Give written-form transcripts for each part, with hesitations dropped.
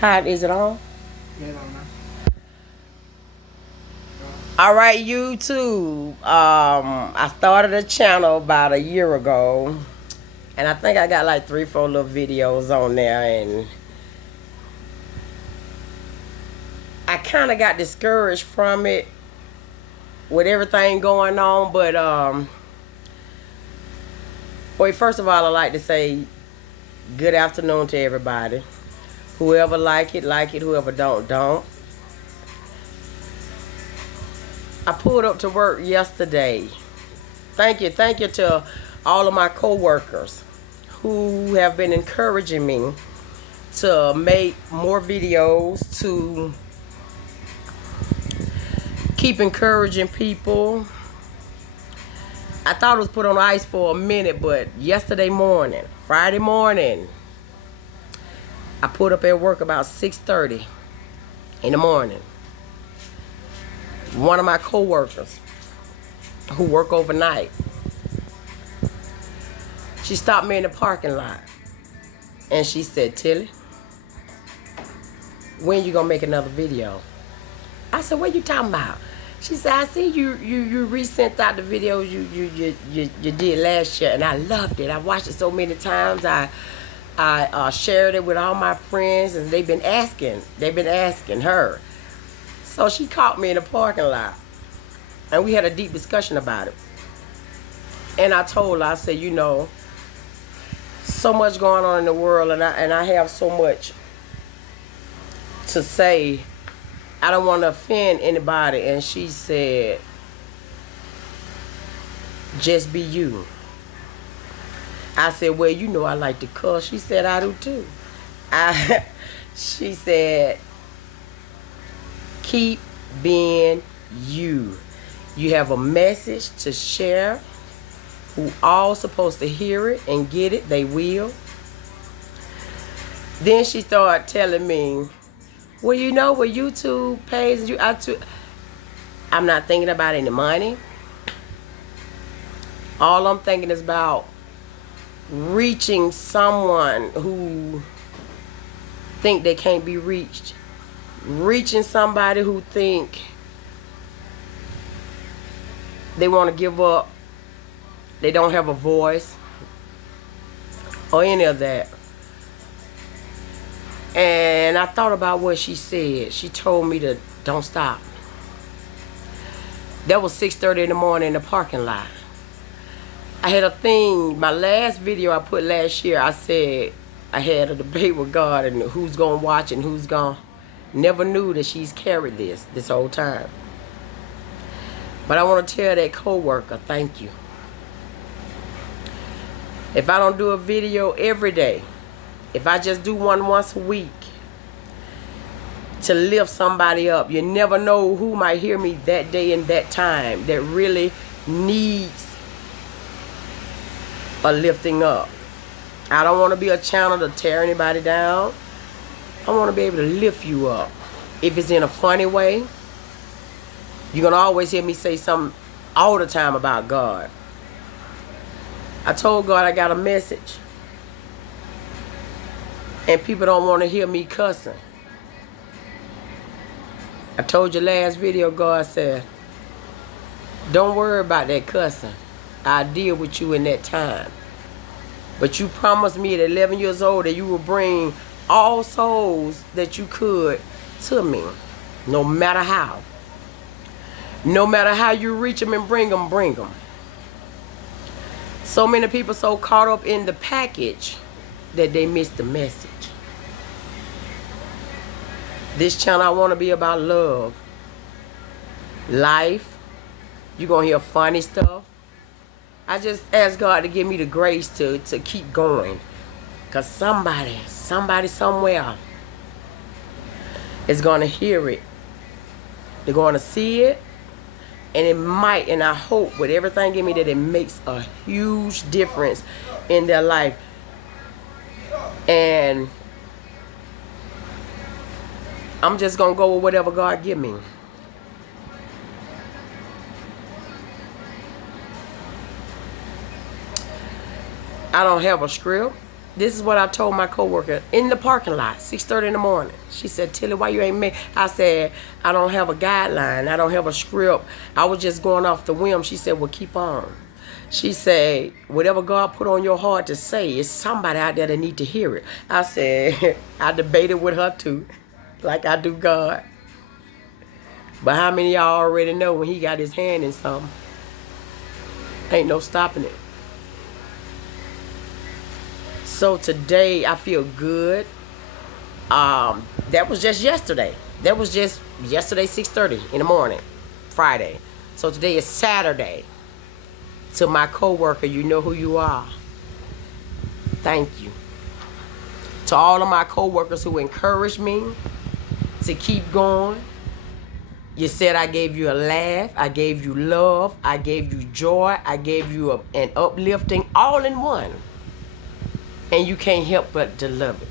Hi, is it on? Yeah, I don't know. All right, YouTube. I started a channel about a year ago, and I think I got like 3, 4 little videos on there, and I kind of got discouraged from it with everything going on. But wait, first of all, I like to say good afternoon to everybody. Whoever like it, like it. Whoever don't. I pulled up to work yesterday. Thank you to all of my coworkers who have been encouraging me to make more videos, to keep encouraging people. I thought it was put on ice for a minute, but yesterday morning, Friday morning, I pulled up at work about 6:30 in the morning. One of my coworkers who work overnight, she stopped me in the parking lot and she said, "Tilly, when you gonna make another video?" I said, "What you talking about?" She said, "I see you resent out the videos you did last year, and I loved it. I watched it so many times. I shared it with all my friends, and they've been asking her." So she caught me in the parking lot, and we had a deep discussion about it. And I told her, I said, so much going on in the world, and I have so much to say. I don't want to offend anybody. And she said, "Just be you." I said, "Well, I like to cuss." She said, "I do too." She said, "Keep being you. You have a message to share. Who all supposed to hear it and get it, they will." Then she started telling me, "Well, what YouTube pays you out to." I'm not thinking about any money. All I'm thinking is about reaching someone who think they can't be reached. Reaching somebody who think they want to give up. They don't have a voice. Or any of that. And I thought about what she said. She told me to don't stop. That was 6:30 in the morning in the parking lot. I had a thing, my last video I put last year, I said I had a debate with God and who's going to watch and who's going to. Never knew that she's carried this whole time. But I want to tell that coworker, thank you. If I don't do a video every day, if I just do one once a week to lift somebody up, you never know who might hear me that day and that time that really needs a lifting up. I don't want to be a channel to tear anybody down. I want to be able to lift you up. If it's in a funny way, you're going to always hear me say something all the time about God. I told God I got a message. And people don't want to hear me cussing. I told you last video, God said, "Don't worry about that cussing. I'll deal with you in that time. But you promised me at 11 years old that you will bring all souls that you could to me, no matter how. No matter how you reach them and bring them, bring them." So many people so caught up in the package that they miss the message. This channel, I want to be about love, life. You're going to hear funny stuff. I just ask God to give me the grace to keep going. Because somebody somewhere is going to hear it. They're going to see it. And it might, and I hope with everything in me that it makes a huge difference in their life. And I'm just going to go with whatever God give me. I don't have a script. This is what I told my coworker in the parking lot, 6:30 in the morning. She said, Tilly, why you ain't make? I said, I don't have a guideline. I don't have a script. I was just going off the whim. She said, well, keep on. She said, whatever God put on your heart to say, it's somebody out there that need to hear it. I said, I debated with her too, like I do God. But how many of y'all already know when he got his hand in something, ain't no stopping it. So today I feel good. That was just yesterday. That was just yesterday, 6:30 in the morning, Friday. So today is Saturday. To my coworker, you know who you are. Thank you. To all of my coworkers who encouraged me to keep going. You said I gave you a laugh, I gave you love, I gave you joy, I gave you an uplifting, all in one. And you can't help but to love it.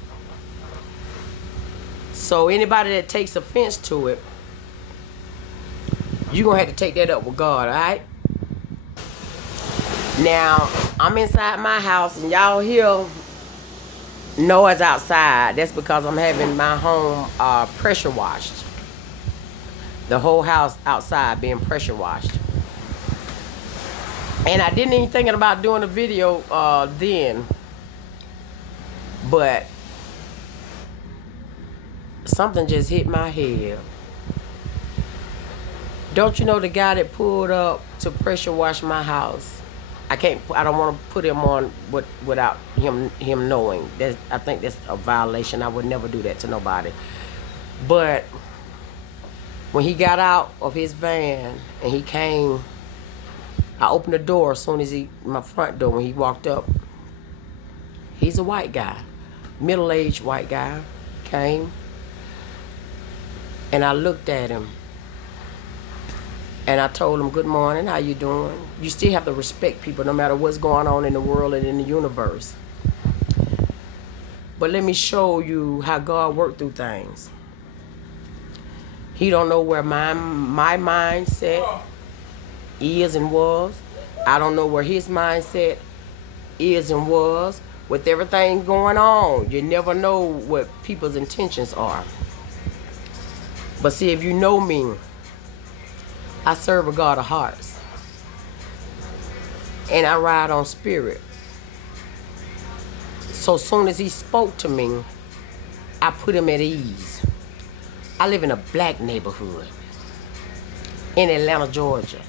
So anybody that takes offense to it, you're going to have to take that up with God, all right? Now, I'm inside my house, and y'all hear noise outside. That's because I'm having my home pressure washed. The whole house outside being pressure washed. And I didn't even thinking about doing a video then. But something just hit my head. Don't you know the guy that pulled up to pressure wash my house? I don't want to put him on without him knowing. I think that's a violation. I would never do that to nobody. But when he got out of his van and he came, I opened the door as soon as my front door, when he walked up. He's a white guy, middle-aged white guy, came. And I looked at him. And I told him, good morning, how you doing? You still have to respect people no matter what's going on in the world and in the universe. But let me show you how God worked through things. He don't know where my mindset is and was. I don't know where his mindset is and was. With everything going on, you never know what people's intentions are. But see, if you know me, I serve a God of hearts. And I ride on spirit. So soon as he spoke to me, I put him at ease. I live in a black neighborhood in Atlanta, Georgia,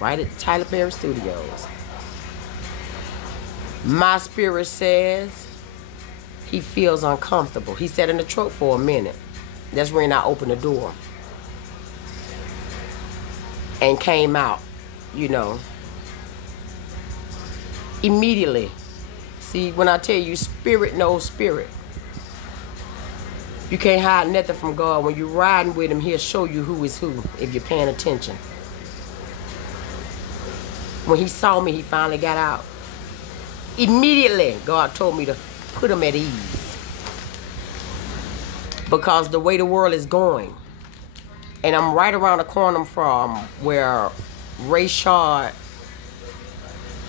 right at Tyler Perry Studios. My spirit says he feels uncomfortable. He sat in the truck for a minute. That's when I opened the door and came out, you know, immediately. See, when I tell you spirit knows spirit, you can't hide nothing from God. When you're riding with him, he'll show you who is who if you're paying attention. When he saw me, he finally got out. Immediately, God told me to put him at ease. Because the way the world is going, and I'm right around the corner from where Rayshard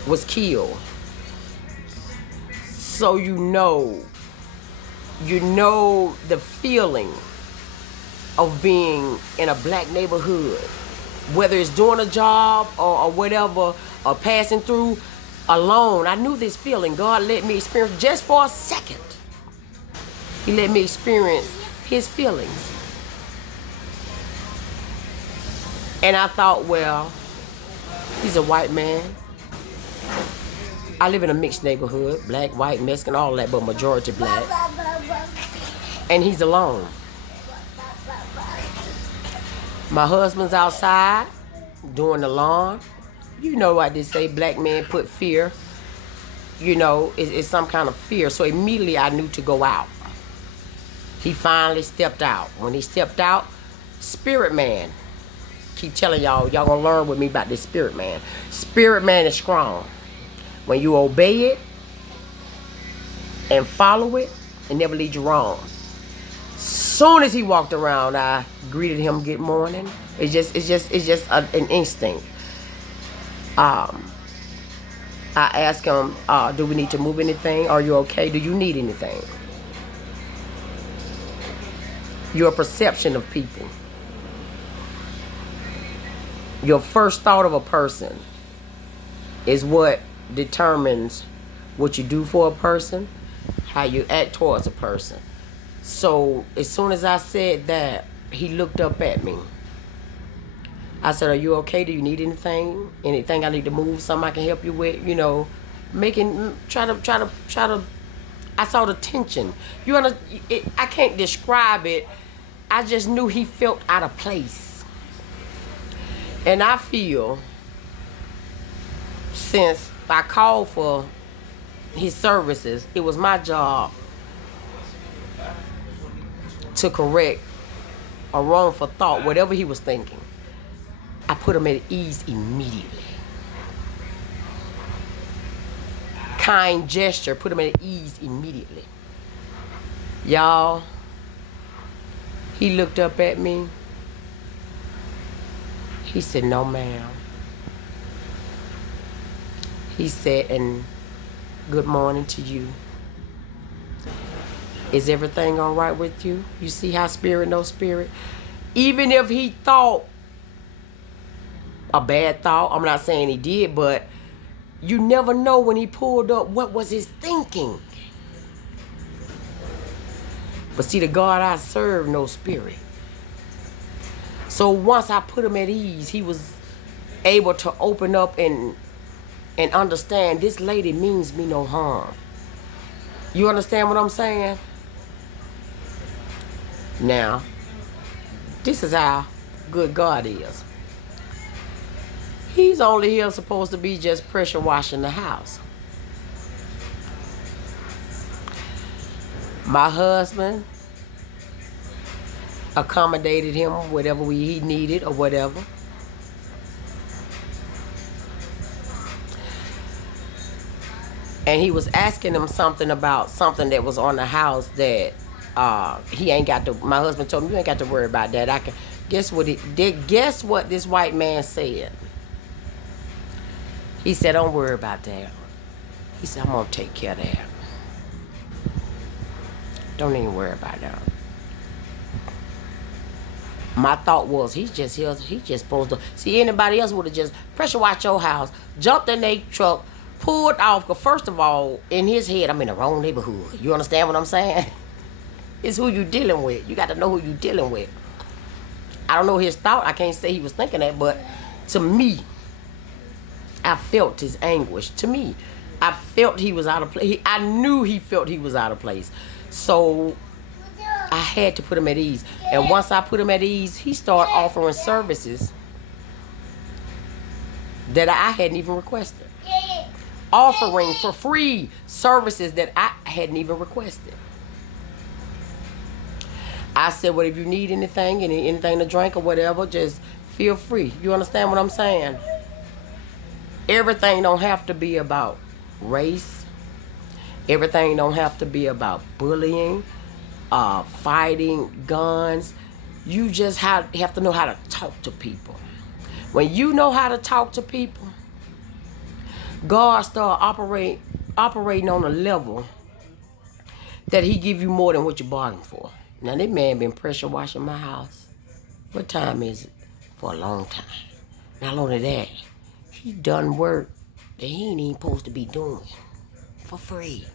was killed. So you know the feeling of being in a black neighborhood, whether it's doing a job or whatever, or passing through alone. I knew this feeling. God let me experience just for a second. He let me experience his feelings. And I thought, well, he's a white man. I live in a mixed neighborhood, black, white, Mexican, all that, but majority black. And he's alone. My husband's outside doing the lawn. You know what they say, black men put fear. You know, it's some kind of fear. So immediately I knew to go out. He finally stepped out. When he stepped out, spirit man. Keep telling y'all gonna learn with me about this spirit man. Spirit man is strong. When you obey it and follow it, it never leads you wrong. Soon as he walked around, I greeted him good morning. It's just an instinct. I ask him, do we need to move anything? Are you okay? Do you need anything? Your perception of people. Your first thought of a person is what determines what you do for a person, how you act towards a person. So as soon as I said that, he looked up at me. I said, are you okay? Do you need anything? Anything I need to move? Something I can help you with? You know, try to. I saw the tension. I can't describe it. I just knew he felt out of place. And I feel, since I called for his services, it was my job to correct a wrongful thought, whatever he was thinking. I put him at ease immediately. Kind gesture, put him at ease immediately. Y'all, he looked up at me. He said, no, ma'am. He said, and good morning to you. Is everything all right with you? You see how spirit knows spirit? Even if he thought a bad thought, I'm not saying he did, but you never know when he pulled up what was his thinking. But see, the God I serve knows spirit. So once I put him at ease, he was able to open up and understand this lady means me no harm. You understand what I'm saying? Now, this is how good God is. He's only here supposed to be just pressure washing the house. My husband accommodated him whatever he needed or whatever. And he was asking him something about something that was on the house that he ain't got to. My husband told me, you ain't got to worry about that. I can guess what this white man said. He said, don't worry about that. He said, I'm gonna take care of that. Don't even worry about that. My thought was, he's just here. He's just supposed to see. Anybody else would have just pressure washed your house, jumped in their truck, pulled off. Cause first of all, in his head, I'm in the wrong neighborhood. You understand what I'm saying? It's who you dealing with. You got to know who you dealing with. I don't know his thought. I can't say he was thinking that, but to me, I felt his anguish. To me, I felt he was out of place. I knew he felt he was out of place. So I had to put him at ease. And once I put him at ease, he started offering services that I hadn't even requested. Offering for free services that I hadn't even requested. I said, well, if you need anything to drink or whatever, just feel free. You understand what I'm saying? Everything don't have to be about race. Everything don't have to be about bullying, fighting, guns. You just have to know how to talk to people. When you know how to talk to people, God start operating on a level that he give you more than what you bargained for. Now, that man been pressure washing my house. What time is it? For a long time. Not only that, he done work that he ain't even supposed to be doing for free.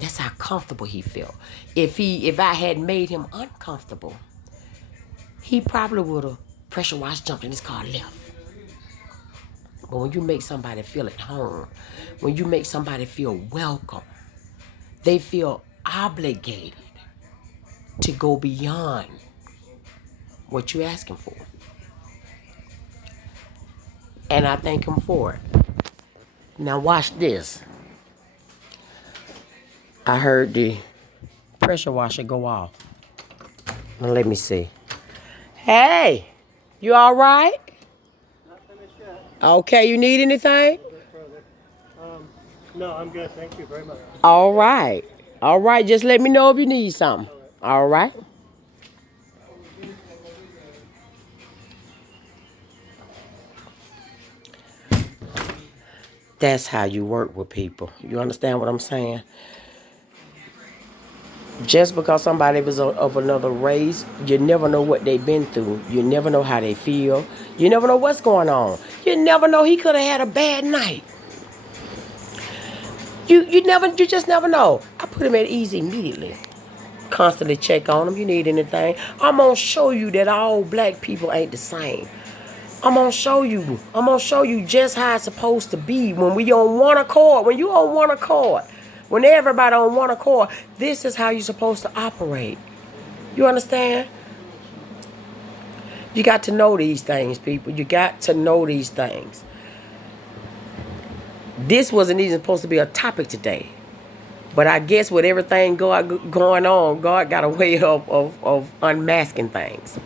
That's how comfortable he felt. If I had made him uncomfortable, he probably would have pressure washed, jumped in his car, left. But when you make somebody feel at home, when you make somebody feel welcome, they feel obligated to go beyond what you're asking for. And I thank him for it. Now watch this. I heard the pressure washer go off. Now let me see. Hey, you all right? Not finished yet. Okay, you need anything? A bit further. No, I'm good. Thank you very much. All right. All right, just let me know if you need something. All right. That's how you work with people. You understand what I'm saying? Just because somebody was of another race, you never know what they've been through. You never know how they feel. You never know what's going on. You never know, he could have had a bad night. You just never know. I put him at ease immediately. Constantly check on him. You need anything? I'm gonna show you that all black people ain't the same. I'm gonna show you. I'm gonna show you just how it's supposed to be when we on one accord. When you on one accord. When everybody on one accord, this is how you're supposed to operate. You understand? You got to know these things, people. You got to know these things. This wasn't even supposed to be a topic today. But I guess with everything going on, God got a way of unmasking things.